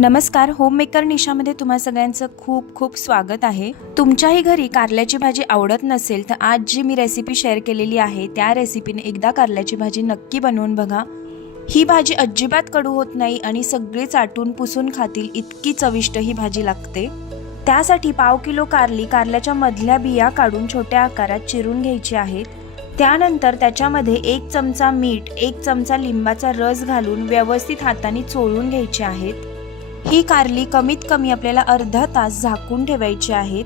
नमस्कार होममेकर निशामध्ये तुम्हा सगळ्यांचं खूप खूप स्वागत आहे. तुमच्याही घरी कारल्याची भाजी आवडत नसेल तर आज जी मी रेसिपी शेअर केलेली आहे त्या रेसिपीने एकदा कारल्याची भाजी नक्की बनवून बघा. ही भाजी अजिबात कडू होत नाही आणि सगळे चाटून पुसून खातील इतकी चविष्ट ही भाजी लागते. त्यासाठी पाव किलो कारली कारल्याच्या मधल्या बिया काढून छोट्या आकारात चिरून घ्यायची आहेत. त्यानंतर त्याच्यामध्ये एक चमचा मीठ एक चमचा लिंबाचा रस घालून व्यवस्थित हाताने चोळून घ्यायचे आहेत. ही कारली कमीत कमी आपल्याला अर्धा तास झाकून ठेवायची आहेत.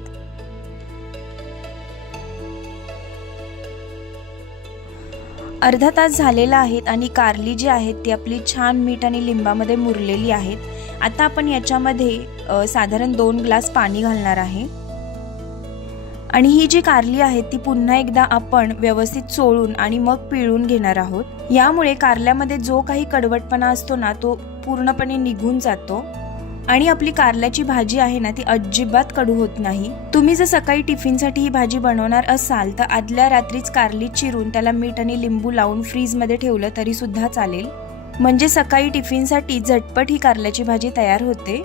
अर्धा तास झालेला आहेत आणि कारली जी आहेत ती आपली छान मीठ आणि लिंबामध्ये मुरलेली आहेत. आता आपण याच्यामध्ये साधारण दोन ग्लास पाणी घालणार आहे. आणि ही जी कारली आहे ती पुन्हा एकदा आपण व्यवस्थित चोळून आणि मग पिळून घेणार आहोत. यामुळे कारल्यामध्ये जो काही कडवटपणा असतो ना तो पूर्णपणे निघून जातो. आणि आपली कारल्याची भाजी आहे ना ती अजिबात कडू होत नाही. तुम्ही जर सकाळी टिफिनसाठी ही भाजी बनवणार असाल तर आदल्या रात्रीच कारली चिरून त्याला मीठ आणि लिंबू लावून फ्रीजमध्ये ठेवलं तरी सुद्धा चालेल. म्हणजे सकाळी टिफिनसाठी झटपट ही कारल्याची भाजी तयार होते.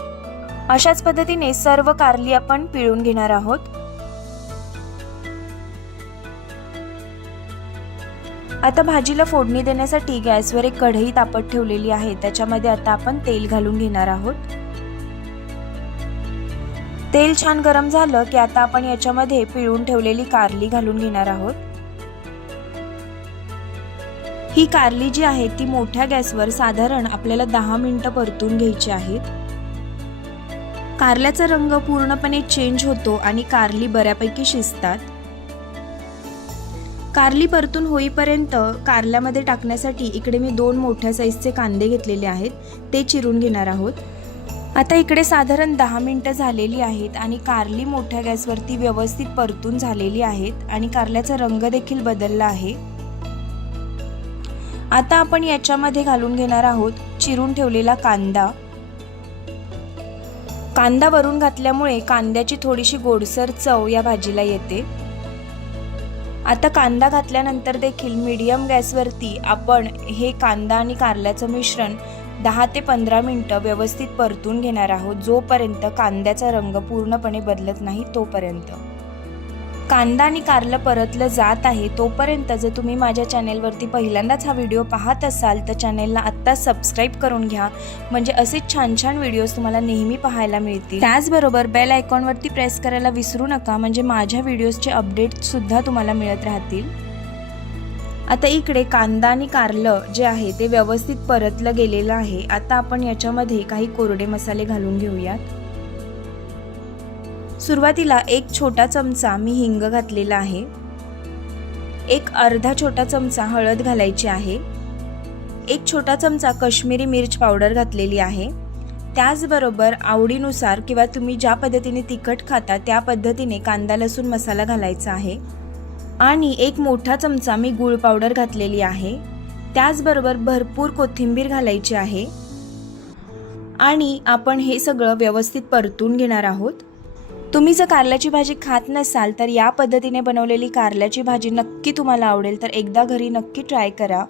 अशाच पद्धतीने सर्व कारली आपण पिळून घेणार आहोत. आता भाजीला फोडणी देण्यासाठी गॅसवर एक कढई तापत ठेवलेली आहे. त्याच्यामध्ये आता आपण तेल घालून घेणार आहोत. तेल छान गरम झालं की आता आपण याच्यामध्ये पिळून ठेवलेली कारली घालून घेणार आहोत. ही कारली जी आहे ती मोठ्या गॅसवर साधारण आपल्याला दहा मिनिटं परतून घ्यायची आहेत. कारल्याचा रंग पूर्णपणे चेंज होतो आणि कारली बऱ्यापैकी शिजतात. कारली परतून होईपर्यंत कारल्यामध्ये टाकण्यासाठी इकडे मी दोन मोठ्या साईजचे कांदे घेतलेले आहेत. ते चिरून घेणार आहोत. आता इकडे साधारण दहा मिनटं झालेली आहेत आणि कारली मोठ्या गॅसवरती व्यवस्थित परतून झालेली आहेत आणि कारल्याचा रंग देखील बदलला आहे. आता आपण याच्यामध्ये घालून घेणार आहोत चिरून ठेवलेला कांदा. कांदा वरून घातल्यामुळे कांद्याची थोडीशी गोडसर चव या भाजीला येते. आता कांदा घातल्यानंतर देखील मीडियम गॅसवरती आपण हे कांदा आणि कारल्याचं मिश्रण दहा ते पंधरा मिनटं व्यवस्थित परतून घेणार आहोत. जोपर्यंत कांद्याचा रंग पूर्णपणे बदलत नाही तोपर्यंत. कांदा आणि कारलं परतलं जात आहे तोपर्यंत जर तुम्ही माझ्या चॅनेलवरती पहिल्यांदाच हा व्हिडिओ पाहत असाल तर चॅनेलला आत्ता सबस्क्राईब करून घ्या. म्हणजे असेच छान छान व्हिडिओज तुम्हाला नेहमी पाहायला मिळतील. त्याचबरोबर बेल आयकॉनवरती प्रेस करायला विसरू नका म्हणजे माझ्या व्हिडिओजचे अपडेटसुद्धा तुम्हाला मिळत राहतील. आता इकडे कांदा आणि कारलं जे आहे ते व्यवस्थित परतलं गेलेलं आहे. आता आपण याच्यामध्ये काही कोरडे मसाले घालून घेऊयात. सुरुवातीला एक छोटा चमचा मी हिंग घातलेला आहे. एक अर्धा छोटा चमचा हळद घालायची आहे. एक छोटा चमचा काश्मीरी मिर्च पावडर घातलेली आहे. त्याचबरोबर आवडीनुसार किंवा तुम्ही ज्या पद्धतीने तिखट खाता त्या पद्धतीने कांदा लसूण मसाला घालायचा आहे. आणि एक मोठा चमचा मी गूळ पावडर घातलेली आहे. त्याचबरोबर भरपूर कोथिंबीर घालायची आहे. आणि आपण हे सगळं व्यवस्थित परतून घेणार आहोत. तुम्ही जर कारल्याची भाजी खात नसाल तर या पद्धतीने बनवलेली कारल्याची भाजी नक्की तुम्हाला आवडेल तर एकदा घरी नक्की ट्राय करा.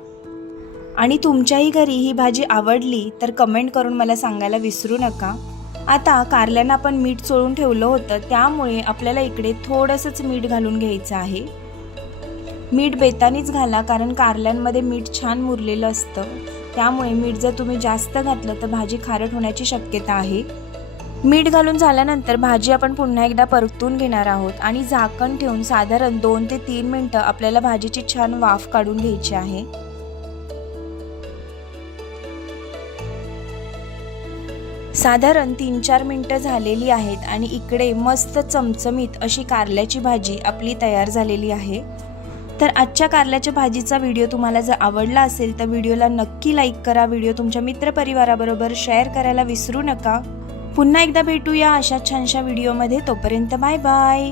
आणि तुमच्याही घरी ही भाजी आवडली तर कमेंट करून मला सांगायला विसरू नका. आता कारल्यानं आपण मीठ चोळून ठेवलं होतं त्यामुळे आपल्याला इकडे थोडंसंच मीठ घालून घ्यायचं आहे. मीठ बेतानीच घाला कारण कारल्यांमध्ये मीठ छान मुरलेलं असतं. त्यामुळे मीठ जर तुम्ही जास्त घातलं तर भाजी खारट होण्याची शक्यता आहे. मीठ घालून झाल्यानंतर भाजी आपण पुन्हा एकदा परतून घेणार आहोत आणि झाकण ठेवून साधारण दोन ते तीन मिनटं आपल्याला भाजीची छान वाफ काढून घ्यायची आहे. साधारण तीन चार मिनटं झालेली आहेत आणि इकडे मस्त चमचमीत अशी कारल्याची भाजी आपली तयार झालेली आहे. तर आजच्या कारल्याच्या भाजीचा व्हिडिओ तुम्हाला जर आवडला असेल तर व्हिडिओला नक्की लाईक करा. व्हिडिओ तुमच्या मित्रपरिवाराबरोबर शेअर करायला विसरू नका. पुन्हा एकदा भेटूया अशा छानशा व्हिडिओमध्ये. तोपर्यंत बाय बाय.